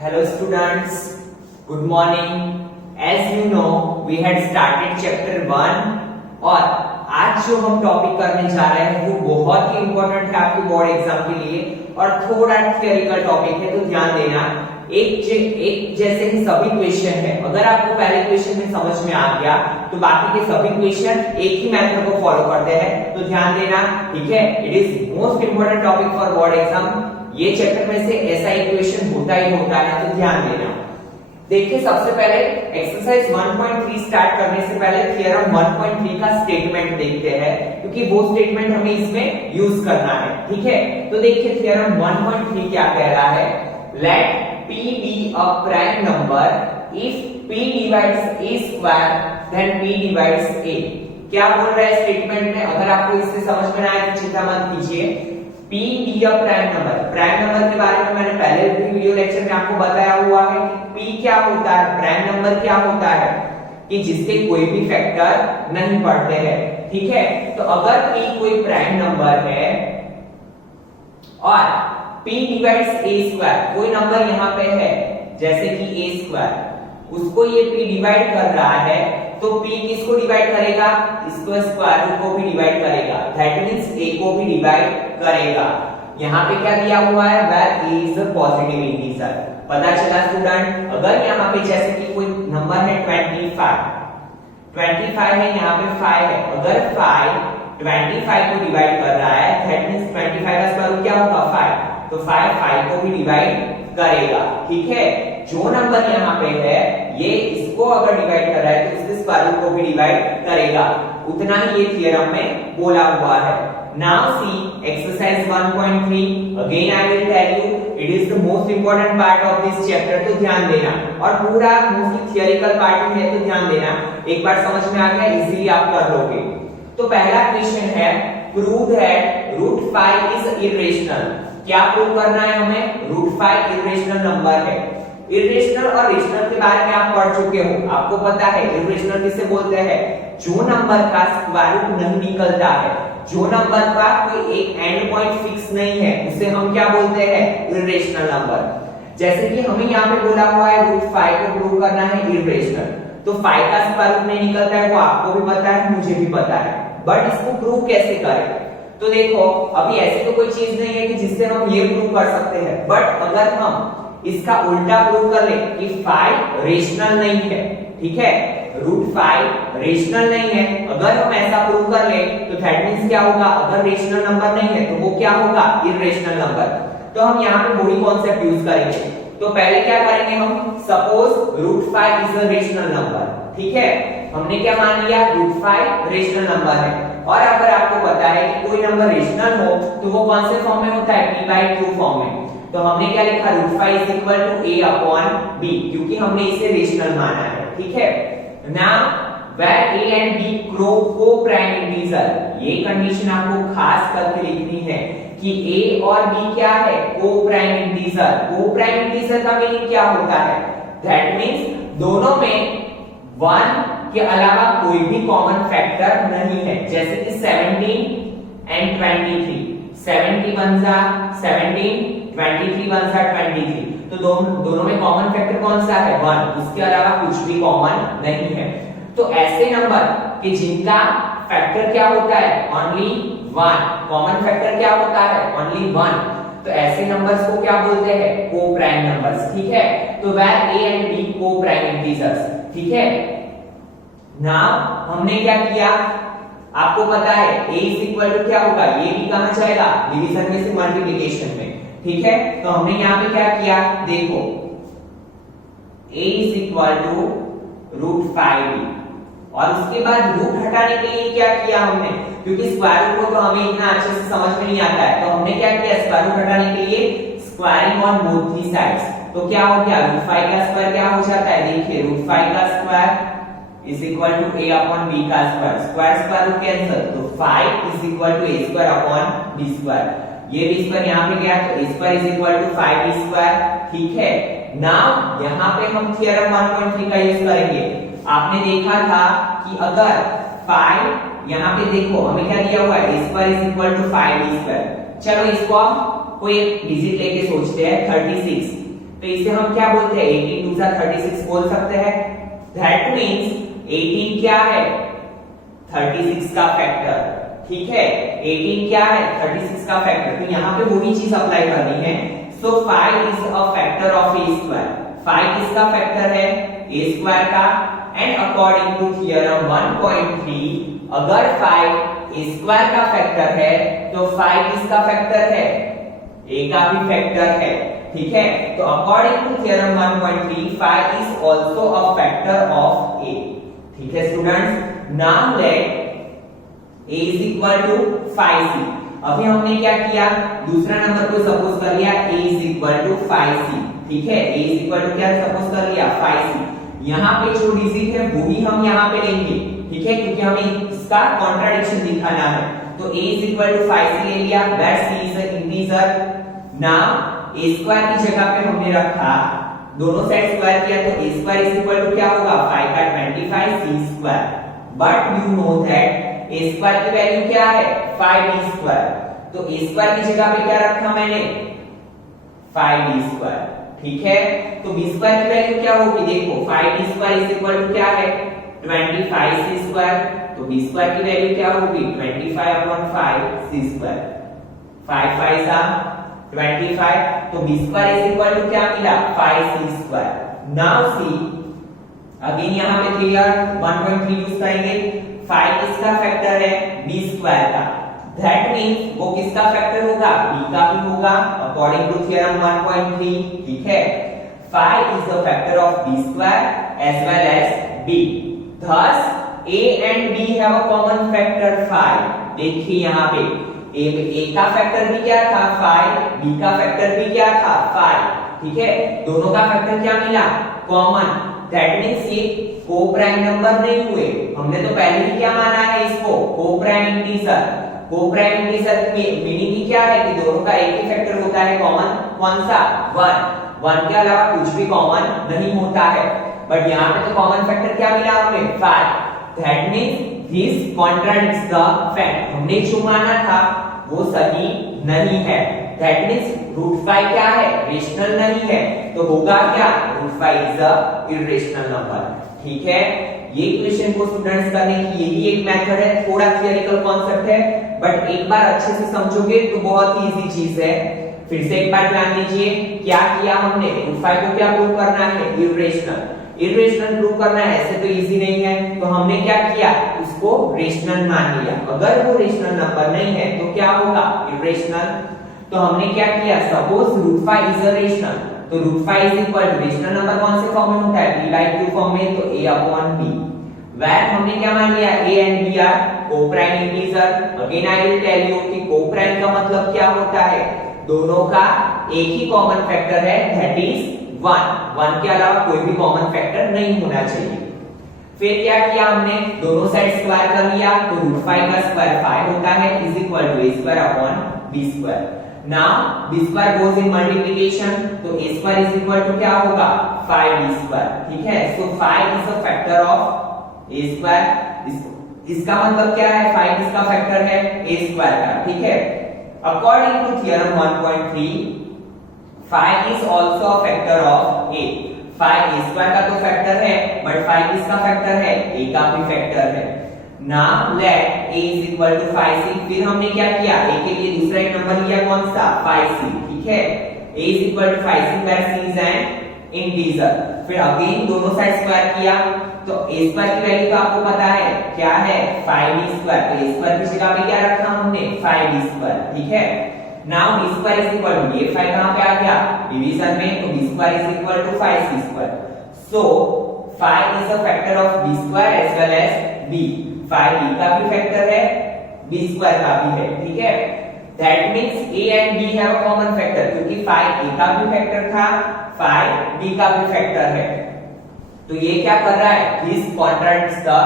Hello students, good morning. As you know, we had started chapter 1 और आज जो हम टॉपिक करने जा रहे हैं वो बहुत ही इंपॉर्टेंट है आपके बोर्ड एग्जाम के लिए और थोड़ा थियोरिकल टॉपिक है, तो ध्यान देना। एक जैसे ही सभी क्वेश्चन है, अगर आपको पहले क्वेश्चन में समझ में आ गया तो बाकी के सभी क्वेश्चन एक ही मेथड को फॉलो करते हैं, तो ध्यान देना, ठीक है। It is most important topic for board exam. ये चैप्टर में से ऐसा इक्वेशन होता ही होता है, तो ध्यान देना। देखिए सबसे पहले एक्सरसाइज 1.3 स्टार्ट करने से पहले थ्योरम 1.3 का स्टेटमेंट देखते हैं, क्योंकि वो स्टेटमेंट हमें इसमें यूज करना है, ठीक है। तो देखिए थ्योरम 1.3 क्या कह रहा है, late p be a prime number if p divides a square then p divides a। क्या बोल रहा है स्टेटमेंट में, अगर आपको इससे समझ में ना आए तो चिंता मत कीजिए। p be a prime number, prime number के बारे में मैंने पहले भी वीडियो लेक्चर में आपको बताया हुआ है कि p क्या होता है, प्राइम नंबर क्या होता है, कि जिसके कोई भी फैक्टर नहीं पड़ते हैं, ठीक है। तो अगर p कोई प्राइम नंबर है और p डिवाइड्स a स्क्वायर, कोई नंबर यहाँ पे है जैसे कि a स्क्वायर, उसको ये p डिवाइड कर रहा है, तो p किसको डिवाइड करेगा, इसको स्क्वायर रूट को भी डिवाइड करेगा, दैट मींस a को भी डिवाइड करेगा। यहाँ पे क्या दिया हुआ है, where a is a positive integer. पता चला स्टूडेंट, अगर यहाँ पे जैसे कि कोई नंबर है 25 है, यहाँ पे 5 है, अगर 25 को डिवाइड कर रहा है, दैट मींस 25 का स्क्वायर रूट क्या होगा 5, तो 5 को भी डिवाइड करेगा, ठीक है। जो नंबर यहाँ पे है ये इसको अगर डिवाइड कर रहा है तो इसके स्क्वायर रूट को भी डिवाइड करेगा, उतना ही ये थ्योरम में बोला हुआ है। Now see exercise 1.3, again I will tell you it is the most important part of this chapter, तो ध्यान देना। और पूरा मोस्टली थियोरिकल पार्ट है, तो ध्यान देना। एक बार समझ में आ गया, इजीली आप कर लोगे। तो पहला क्वेश्चन है, प्रूव दैट √5 इज इरेशनल। क्या प्रूव करना है हमें, √5 इरेशनल नंबर है। इरेशनल और रेशनल के बारे में आप पढ़ चुके हो, आपको पता है इरेशनल किसे बोलते हैं, जो नंबर का स्क्वायर रूट नहीं निकलता है, जो नंबर का कोई एक एंड पॉइंट फिक्स नहीं है, उसे हम क्या बोलते हैं, इरेशनल नंबर। जैसे कि हमें यहाँ पे बोला हुआ है √5 को प्रूव करना है इरेशनल, तो 5 का स्क्वायर रूट नहीं निकलता है, वो आपको भी पता है, मुझे भी पता है, बट इसको प्रूव कैसे करें। तो देखो अभी ऐसी तो कोई चीज नहीं है कि जिससे हम ये प्रूव कर सकते हैं, बट अगर हम इसका उल्टा प्रूव कर ले कि 5 रेशनल नहीं है, ठीक है, √5 रेशनल नहीं है, अगर हम ऐसा प्रूव कर ले तो दैट मींस क्या होगा, अगर रेशनल नंबर नहीं है तो वो क्या होगा, इरेशनल नंबर। तो हम यहाँ पे वही कॉन्सेप्ट यूज करेंगे। तो पहले क्या करेंगे हम, suppose √5 is a rational number, ठीक है, हमने क्या मान लिया, √5 रेशनल नंबर है। और अगर आपको पता है कि कोई नंबर रेशनल हो तो वो कौन से फॉर्म में होता है, p/2 फॉर्म में। तो हमने क्या लिखा, √5 = a/b, क्योंकि हमने इसे रेशनल माना है, ठीक है। Now where a and b coprime integer, ये कंडीशन आपको खास करके लिखनी है कि a और b क्या है, को प्राइम इंटीजर। को प्राइम इंटीजर का मीनिंग क्या होता है, दैट मींस दोनों में 1 के अलावा कोई भी कॉमन फैक्टर नहीं है, जैसे कि 17 एंड 23, 70 बन जा 17, 23 बन जा 23, तो दोनों में कॉमन फैक्टर कौन सा है, 1, उसके अलावा कुछ भी कॉमन नहीं है। तो ऐसे नंबर कि जिनका फैक्टर क्या होता है, ओनली 1, कॉमन फैक्टर क्या होता है, ओनली 1, तो ऐसे नंबर्स को क्या बोलते हैं, को प्राइम नंबर्स, ठीक है। तो वेयर a एंड b को प्राइम इंटीजर्स, ठीक है। नाउ हमने क्या किया, आपको पता है a = क्या होगा, ये भी कहां जाएगा, डिवीजन में से मल्टीप्लिकेशन में, ठीक है। तो हमने यहाँ पे क्या किया, देखो a = √5, और उसके बाद रूट हटाने के लिए क्या किया हमने, क्योंकि स्क्वायर रूट को तो हमें इतना अच्छे से समझ में नहीं आता है, तो हमने क्या किया, स्क्वायर रूट हटाने के लिए squaring on both the sides. तो क्या हो गया, √5 का स्क्वायर क्या हो जाता है, देखिए √5 का स्क्वायर = a/b का स्क्वायर, स्क्वायर रूट कैंसिल, तो 5 = a²/b², ये b स्क्वायर यहाँ पे गया तो a² = 5b², ठीक है। नाउ यहाँ पे हम थ्योरम 1.3 का यूज करेंगे। आपने देखा था कि अगर 5, यहाँ पे देखो हमें क्या दिया हुआ है, a² = 5b²। चलो इसको हम कोई डिजिट लेके सोचते हैं, 36 तो इसे हम क्या बोलते हैं, 18 2 36 बोल सकते हैं। दैट मींस 18 क्या है, 36 का फैक्टर। ठीक है, 18 क्या है, 36 का फैक्टर। तो यहाँ पे वही चीज अप्लाई करनी है। So 5 is a factor of a square. 5 किसका फैक्टर है, a स्क्वायर का। एंड अकॉर्डिंग टू थ्योरम 1.3 अगर 5 a स्क्वायर का फैक्टर है तो 5 किसका फैक्टर है, a का भी फैक्टर है। ठीक है, तो according to theorem 1.3 5 is also a factor of a। ठीक है students, now let a is equal to 5c। अभी हमने क्या किया, दूसरा नंबर को सपोज कर लिया a is equal to 5c। ठीक है, a इज इक्वल टू क्या सपोज कर लिया, 5c। यहाँ पे जो डिजिट है वही हम यहाँ पे लेंगे। ठीक है, क्योंकि हमें इसका कॉन्ट्राडिक्शन दिखाना है। तो a is equal to 5c ले लिया, where c is a integer. Now a square की जगह पे हमने रखा, दोनों साइड स्क्वायर किया तो a square is equal to क्या होगा, 5 का 25 c square. But you know that a square की वैल्यू क्या है, 5b स्क्वायर। तो a स्क्वायर की जगह पे क्या रखा मैंने, 5b स्क्वायर। ठीक है, तो b स्क्वायर की वैल्यू क्या होगी, देखो 5b square is equal to क्या है, 25c स्क्वायर। तो b स्क्वायर की वैल्यू क्या होगी, 25/5 c स्क्वायर। 5 5 सा 25, तो b square is equal to क्या मिला, 5c square. Now see again यहाँ पे क्लियर 1.3 यूज करेंगे। 5 किसका फैक्टर है, b स्क्वायर का। दैट मींस वो किसका फैक्टर होगा, b का भी होगा अकॉर्डिंग टू थ्योरम 1.3। ठीक है, 5 is the factor of b square as well as b. Thus a and b have a common factor 5. देखिए यहाँ पे a का फैक्टर भी क्या था 5, b का फैक्टर भी क्या था 5। ठीक है, दोनों का फैक्टर क्या मिला, कॉमन। दैट मींस ये को प्राइम नंबर नहीं हुए। हमने तो पहले ही क्या माना है इसको, को प्राइम इंटीजर। को प्राइम इंटीजर की मीनिंग क्या है कि दोनों का एक ही फैक्टर होता है कॉमन, कौन सा, 1। 1 के अलावा कुछ भी कॉमन नहीं होता है। बट यहाँ पे तो कॉमन फैक्टर क्या मिला हमें, 5। That means this contradicts the fact. हमने जो माना था वो सही नहीं है। दैट मींस √5 क्या है, रेशनल नहीं है। तो होगा क्या, √5 इज अ इररेशनल नंबर। ठीक है, ये क्वेश्चन को स्टूडेंट्स करने की यही एक मेथड है। थोड़ा थियोरिकल कॉन्सेप्ट है, बट एक बार अच्छे से समझोगे तो बहुत ही इजी चीज है। फिर से एक बार ध्यान दीजिए, क्या किया हमने, √5 को क्या प्रूव करना है, इररेशनल। इररेशनल प्रूव करना है, ऐसे तो इजी नहीं है। तो हमने क्या किया, उसको रेशनल मान लिया। अगर वो रेशनल नंबर नहीं है तो क्या होगा, इररेशनल। तो हमने क्या किया, सपोज √5 इज अ रेशनल, तो √5 is equal to rational number कौन से फॉर्म में होता है, p/q फॉर्म में, तो a/b। वेयर हमने क्या मान लिया, a and b are coprime integer. Again I will tell you कि को प्राइम का मतलब क्या होता है, दोनों का एक ही कॉमन फैक्टर है, दैट इज 1 के अलावा कोई भी कॉमन फैक्टर नहीं होना चाहिए। फिर क्या किया हमने, दोनों साइड स्क्वायर कर लिया, तो √5 का स्क्वायर 5 होता है, is equal to a²/b²। Now b square goes in multiplication, तो a square is equal to क्या होगा, 5b²। ठीक है, so 5 is a factor of a square. इसका मतलब क्या है, 5 किसका फैक्टर है, a स्क्वायर का। ठीक है, according to theorem 1.3 5 is also a factor of a। 5 a square का तो फैक्टर है, बट 5 किसका फैक्टर है, a का भी फैक्टर है। Now let a is equal to 5c। फिर हमने क्या किया, a के लिए दूसरा एक नंबर लिया, कौन सा, 5c। ठीक है, a is equal to 5c where c is an integer. फिर अगेन दोनों साइड स्क्वायर किया, तो a स्क्वायर की वैल्यू तो आपको पता है क्या है, 5b स्क्वायर। तो a स्क्वायर की जगह पे क्या रखा हमने, 5b स्क्वायर। ठीक है, now b square is equal to, ये 5 कहां पे आ गया, डिवीजन में, तो b square is equal to 5c square. So 5 is a factor of b square as well as b। 5 b का भी फैक्टर है, b स्क्वायर का भी है। ठीक है, that means a and b have a common factor, क्योंकि 5 a का भी फैक्टर था, 5 b का भी फैक्टर है। तो ये क्या कर रहा है, दिस कॉन्ट्राडिक्ट्स द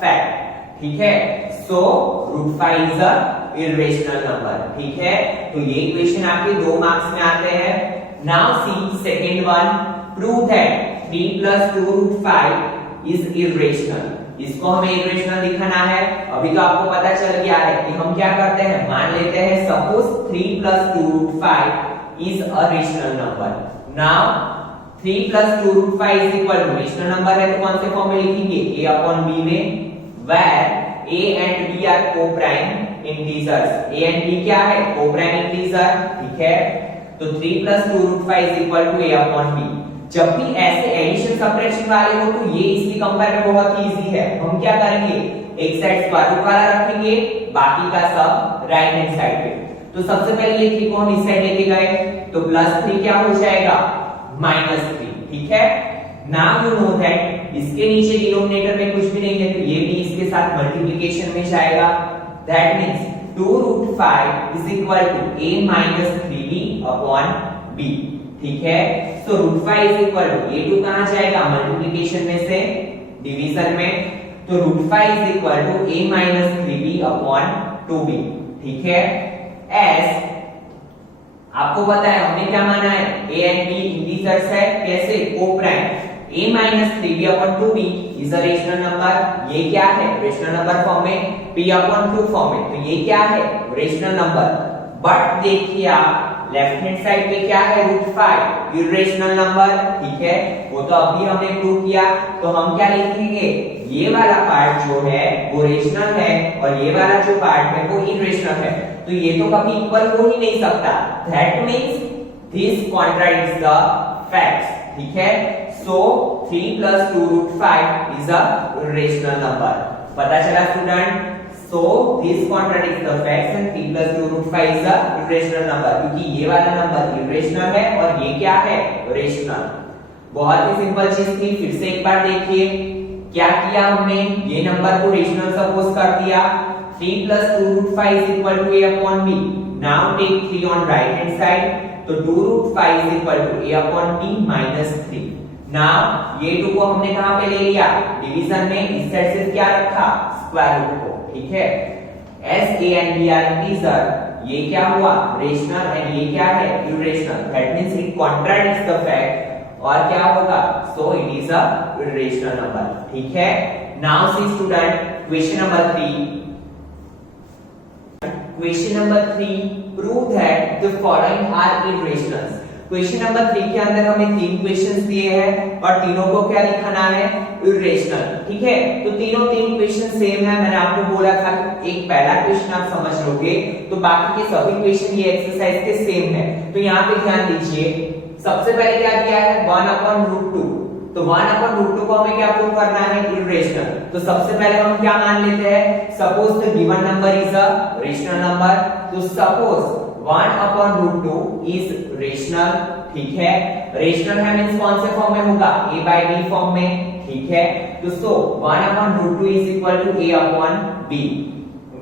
फैक्ट। ठीक है, so √5 is a irrational number. ठीक है, तो ये इक्वेशन आपके 2 मार्क्स में आते हैं। Now see second one, prove that 3 + 2 √5 is irrational. इसको हमें इररेशनल दिखाना है। अभी तो आपको पता चल गया है कि हम क्या करते हैं, मान लेते हैं suppose 3 + 2 √5 is a rational number. Now 3 plus 2 root 5 is equal to rational number है तो कौन से फॉर्म में लिखेंगे a upon b में, where a and b are co-prime integers. a and b क्या है? co-prime integer, ठीक है। तो 3 plus 2 root 5 is equal to a upon b। जब भी ऐसे एडिशन सब्ट्रैक्शन वाले हो तो ये इसलिए कंपेयर में बहुत ही इजी है। हम क्या करेंगे, एक साइड स्क्वायर रूट वाला रखेंगे, बाकी का सब राइट हैंड साइड पे। तो सबसे पहले ये 3 को हम इस साइड लेके गए तो +3 क्या हो जाएगा, -3, ठीक है। नाउ यू नो दैट इसके नीचे डिनोमिनेटर में कुछ भी नहीं है तो ये भी इसके साथ मल्टीप्लिकेशन में जाएगा। That means 2 root 5 is equal to a minus 3b upon b, ठीक है। So √5 is equal to a2 कहां जाएगा, मल्टीप्लिकेशन में से डिवीजन में, तो √5 is equal to a minus 3b upon 2b, ठीक है। एस आपको पता है हमने क्या माना है, a and b इंटीजर्स है, कैसे, co-prime. a minus 3b upon 2b is a rational number, ये क्या है, रेशनल नंबर फॉर्म में, p upon 2 फॉर्म में, तो ये क्या है, रेशनल नंबर। बट देखिए आप लेफ्ट हैंड साइड पे क्या है, √5 इरेशनल नंबर, ठीक है। वो तो अभी हमने प्रूव किया, तो हम क्या लिखेंगे, ये वाला पार्ट जो है वो रेशनल है और ये वाला जो पार्ट है वो इरेशनल है, तो ये तो कभी इक्वल हो ही नहीं सकता। That means this contradicts the facts, ठीक है। सो 3 plus 2 root 5 is a rational number। पता चला student. So this contradicts the facts and 3 plus 2 root 5 is a irrational number, क्योंकि ये वाला नंबर irrational है और ये क्या है, rational। बहुत ही सिंपल चीज थी, फिर से एक बार देखिए क्या किया हमने, ये नंबर को रेशनल सपोज कर दिया। 3 plus 2 root 5 is equal to a upon b। Now take 3 on right hand side, तो 2 root 5 is equal to a upon b minus 3। Now ये 2 को हमने कहां पे ले लिया, डिवीजन में, इस साइड से क्या रखा, स्क्वायर रूट को, ठीक है। As A and B are integer, ये क्या हुआ, रेशनल, एंड ये क्या है, irrational. That means it contradicts the fact, और क्या होगा, so it is a irrational number, ठीक है। Now see student, question number 3। Question number 3, prove that the following are irrationals. Question number 3 के अंदर हमें 3 क्वेश्चंस दिए हैं और तीनों को क्या दिखाना है, इरेशनल, ठीक है। तो तीनों 3 क्वेश्चन सेम है। मैंने आपको बोला था कि एक पहला क्वेश्चन आप समझ लोगे तो बाकी के सभी क्वेश्चन ये एक्सरसाइज के सेम है। तो यहाँ पे ध्यान दीजिए, सबसे पहले क्या दिया है, 1/√2। तो 1/√2 को हमें क्या प्रूव करना है, इरेशनल। तो सबसे पहले हम क्या मान लेते हैं, suppose the given number is a rational number. तो सपोज 1/√2 इज रेशनल, ठीक है। रेशनल है मींस कौन से फॉर्म में होगा, a/b फॉर्म में, ठीक है। तो so 1/√2 is equal to a upon b,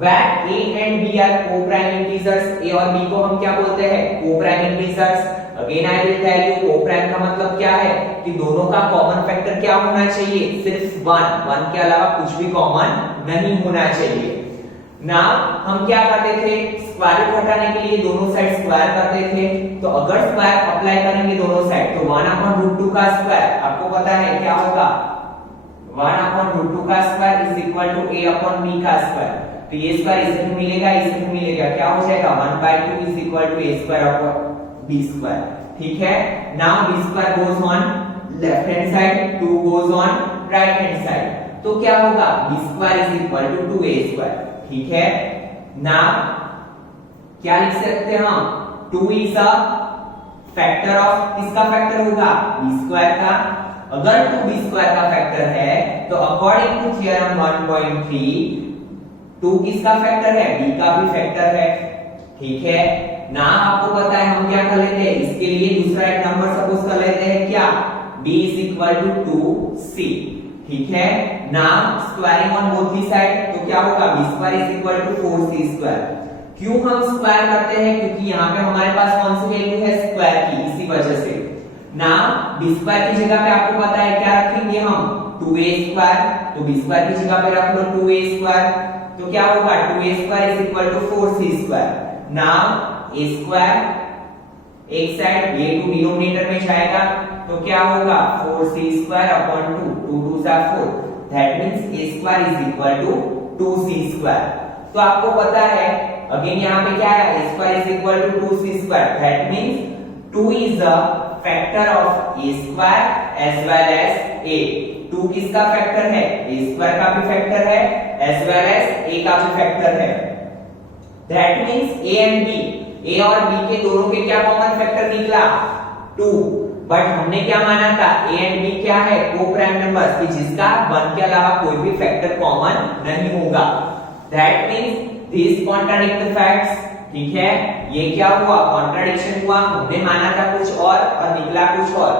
where a and b are co-prime integers। a और b को हम क्या बोलते हैं, co-prime integers। Again I will tell you, co-prime का मतलब क्या है कि दोनों का कॉमन फैक्टर क्या होना चाहिए, सिर्फ 1 के अलावा कुछ भी कॉमन नहीं होना चाहिए। ना हम क्या करते थे, स्क्वायर रूट हटाने के लिए दोनों साइड स्क्वायर करते थे। तो अगर स्क्वायर अप्लाई करेंगे दोनों साइड तो 1/√2 का स्क्वायर आपको पता है क्या होगा, 1/√2 का square is equal to a upon b का स्क्वायर। तो ये स्क्वायर इससे भी मिलेगा, इससे भी मिलेगा, क्या हो जाएगा, 1/2 is equal to a square upon b square, ठीक है। Now b square goes on left hand side, 2 goes on right hand side, तो क्या होगा, b square is equal to 2a square, ठीक है। नाउ क्या लिख सकते हैं हम, 2 इज अ फैक्टर ऑफ, किसका फैक्टर होगा, b स्क्वायर का। अगर 2b स्क्वायर का फैक्टर है तो अकॉर्डिंग टू थ्योरम 1.3 2 किसका फैक्टर है, b का भी फैक्टर है, ठीक है ना। आपको पता है हम क्या कर लेते हैं, इसके लिए दूसरा एक नंबर सपोज कर लेते हैं, क्या, b is equal to 2c, ठीक है। Now squaring on both the side, तो क्या होगा, b square is equal to 4c square. क्यों हम स्क्वायर करते हैं, क्योंकि यहाँ पे हमारे पास कौन सी वैल्यू है, स्क्वायर की, इसी वजह से। ना b स्क्वायर की जगह पे आपको पता है क्या रखेंगे हम, 2a स्क्वायर, तो b स्क्वायर की जगह पे रख लो 2a स्क्वायर, तो क्या होगा, 2a square is equal to 4c square. Now a square एक साइड, ये 2 डिनोमिनेटर में जाएगा, तो क्या होगा, 4c स्क्वायर अपॉन 2, 2 2 जा 4, that means a square is equal to 2c square. तो आपको पता है अगेन यहाँ पे क्या है, a square is equal to 2c square, that means 2 is a factor of a square as well as a। 2 किसका फैक्टर है? a square का भी फैक्टर है as well as a का भी फैक्टर है। That means a and b, a और b के दोनों के क्या कॉमन फैक्टर निकला? 2। बट हमने क्या माना था? a and b क्या है? को प्राइम नंबर्स कि जिसका 1 के अलावा कोई भी फैक्टर कॉमन नहीं होगा। That means these contradict the facts। ठीक है, ये क्या हुआ? कॉन्ट्राडिक्शन हुआ। हमने माना था कुछ और निकला कुछ और।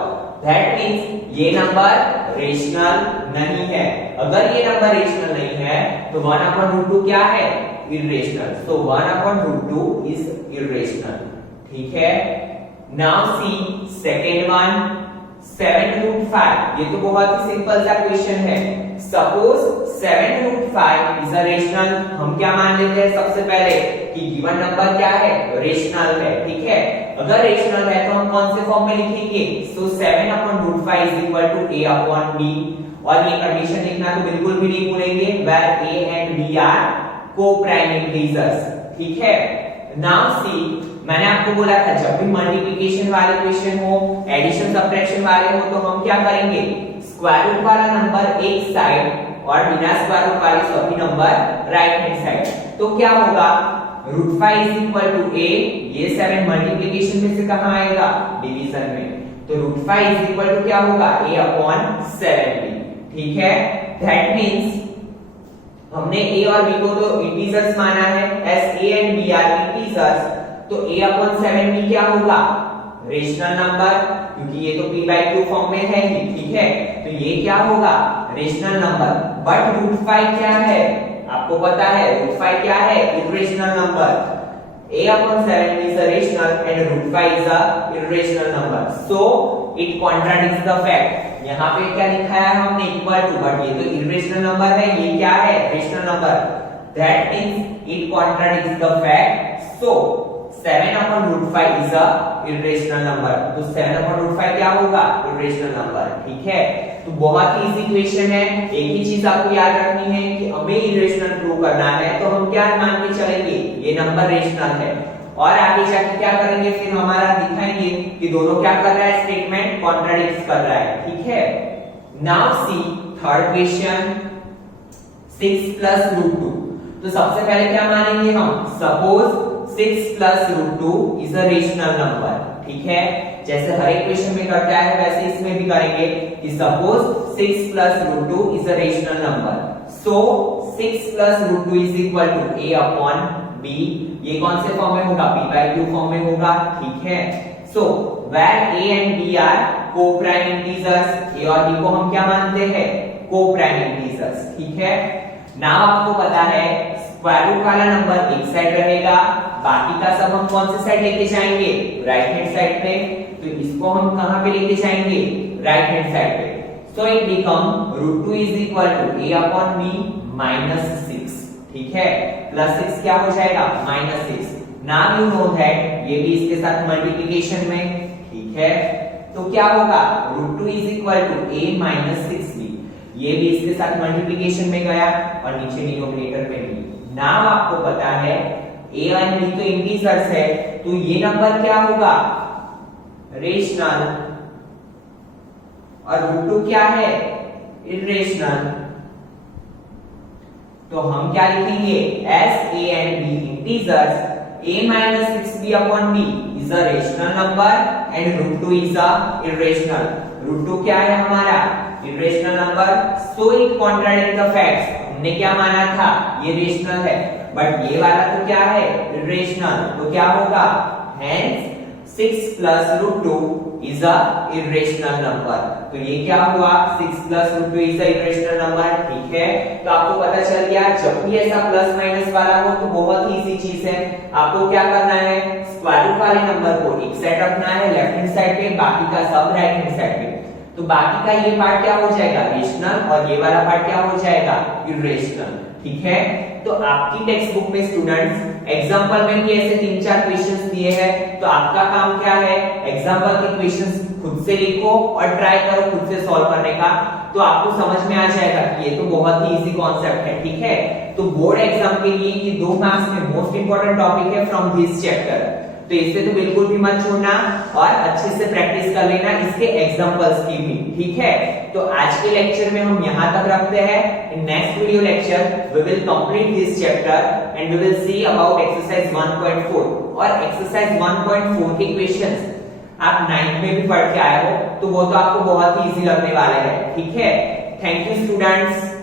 That means ये नंबर रेशनल नहीं है। अगर ये नंबर रेशनल नहीं है तो 1/√2 क्या है? इर्रेशनल। So 1/√2 is irrational। ठीक है, now see second one, 7√5। ये तो बहुत ही सिंपल सा क्वेश्चन है। Suppose 7√5 is a rational. हम क्या मान लेते हैं सबसे पहले कि गिवन नंबर क्या है? रेशनल है। ठीक है, अगर रेशनल है तो हम कौन से फॉर्म में लिखेंगे? सो 7/√5 इज इक्वल टू a/b। और ये कंडीशन लिखना तो बिल्कुल भी नहीं भूलेंगे, where a and b are coprime integers. ठीक है, नाउ सी, मैंने आपको बोला था जब भी मल्टीप्लिकेशन वाले क्वेश्चन हो, एडिशन सब्ट्रैक्शन वाले हो, तो हम क्या करेंगे? स्क्वायर रूट वाला नंबर एक साइड और बिना स्क्वायर रूट वाले सभी नंबर राइट हैंड साइड। तो क्या होगा? √5 इज इक्वल टू a। ये 7 मल्टीप्लिकेशन में से कहां आएगा? डिवीजन में। तो √5 इज इक्वल टू क्या होगा? a/7b। ठीक है, दैट मींस हमने a और b को तो इंटीजर्स माना है, as a and b are integers, तो a/7b क्या होगा? रेशनल नंबर, क्योंकि ये तो p/q फॉर्म में है ही। ठीक है, तो ये क्या होगा? Rational number. बट √5 क्या है? आपको पता है √5 क्या है? Irrational number. a/7 is a rational and √5 is a irrational number, so it contradicts the fact। यहाँ पे क्या लिखा है हमने? इक्वल टू, बट ये तो इर्रेशनल नंबर है, ये क्या है? Rational number. That means it contradicts the fact. So 7/√5 is a irrational number। तो 7/√5 क्या होगा? irrational number। ठीक है, तो बहुत ही इजी क्वेश्चन है। एक ही चीज आपको याद रखनी है कि हमें irrational प्रूव करना है, तो हम क्या मान के चलेंगे? ये नंबर रेशनल है। और आगे जाके क्या करेंगे? फिर हमारा दिखाएंगे कि दोनों क्या कर रहा है? स्टेटमेंट कॉन्ट्राडिक्ट कर रहा है। ठीक है, नाउ सी थर्ड क्वेश्चन, 6 + √2। तो सबसे पहले क्या मानेंगे हम? Suppose 6 + √2 is a rational number. ठीक है, जैसे हर एक क्वेश्चन में करता है वैसे इसमें भी करेंगे कि suppose 6 + √2 is a rational number. So 6 + √2 is equal to a/b। ये कौन से फॉर्म में होगा? p/q फॉर्म में होगा। ठीक है, so where a and b are coprime integers, a और b को हम क्या मानते हैं? Coprime integers. ठीक है, नाउ आपको पता है स्क्वायर रूट वाला नंबर एक साइड रहेगा, बाकी का सब हम कौन से साइड लेके जाएंगे? राइट हैंड साइड पे। तो इसको हम कहां पे लेके जाएंगे? राइट हैंड साइड पे। So it become √2 is equal to a/b -6। ठीक है, +6 क्या हो जाएगा? -6। नाउ यू नो दैट ये भी इसके साथ मल्टीप्लिकेशन में। ठीक है, तो क्या होगा? √2 is equal to a -6b। ये भी इसके साथ मल्टीप्लिकेशन में गया और नीचे डिनोमिनेटर में भी। नाउ आपको पता है a और b तो इंटीजर्स है, तो ये नंबर क्या होगा? रेशनल। और √2 क्या है? इर्रेशनल। तो हम क्या लिखेंगे? as a and b integers, a -6b/b is a rational number and √2 is a irrational। √2 क्या है हमारा? irrational number, so it contradicts the facts। हमने क्या माना था? ये रेशनल है, बट ये वाला तो क्या है? irrational। तो क्या होगा? hence 6 + √2 is a irrational number। तो ये क्या हुआ? 6 + √2 is a irrational number। ठीक है, तो आपको पता चल गया जब भी ऐसा प्लस माइनस वाला हो तो बहुत ही इजी चीज है। आपको क्या करना है? स्क्वायर रूट वाले नंबर को एक साइड रखना है लेफ्ट हैंड साइड पे, बाकी का सब राइट हैंड साइड पे। तो बाकी का ये पार्ट क्या हो जाएगा? रेशनल, और ये वाला पार्ट क्या हो जाएगा? इर्रेशनल। ठीक है, तो आपकी टेक्स्ट बुक में स्टूडेंट्स एग्जांपल में भी ऐसे 3-4 क्वेश्चंस दिए हैं, तो आपका काम क्या है? एग्जांपल के क्वेश्चंस खुद से लिखो और ट्राई करो खुद से सॉल्व करने का, तो आपको समझ में आ जाएगा कि ये तो बहुत ही इजी कॉन्सेप्ट है। ठीक है, तो बोर्ड एग्जाम के लिए ये 2 मार्क्स में मोस्ट इंपोर्टेंट टॉपिक है फ्रॉम दिस चैप्टर। तो इसे तो बिल्कुल भी मत छोड़ना और अच्छे से प्रैक्टिस कर लेना इसके एग्जांपल्स की भी, ठीक है। तो आज के लेक्चर में हम यहां तक रखते हैं। In next video lecture we will complete this chapter and we will see about exercise 1.4 और एक्सरसाइज 1.4 के क्वेश्चंस आप 9th में भी पढ़ के आए हो, तो वो तो आपको बहुत ही इजी लगने वाले हैं, ठीक है। Thank you students.